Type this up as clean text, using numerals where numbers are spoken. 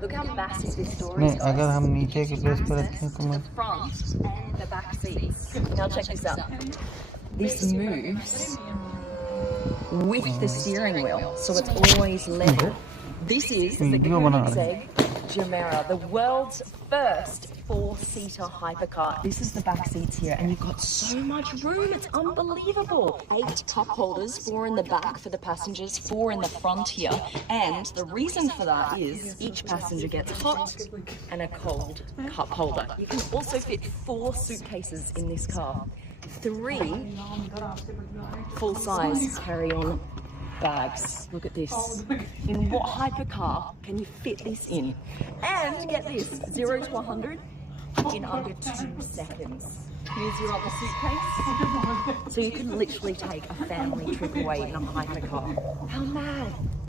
Look how massive this storage नहीं, space अगर हम is. नीचे के प्लेस पर रखें तो मैं The front and the back seats. Now check this out. This moves with the steering wheel, so it's always level. This is the video बना रहे Koenigsegg Gemera, the world's first four-seater hypercar. This is the back seats here, and you've got so much room. It's unbelievable. 8 cup holders, 4 in the back for the passengers, 4 in the front here. And the reason for that is each passenger gets hot and a cold cup holder. You can also fit 4 suitcases in this car. 3 full-size carry-on bags. Look at this. In what hypercar can you fit this in? And get this, 0 to 100 in under 2 seconds. Here's your other suitcase. So you can literally take a family trip away in a hypercar. How mad?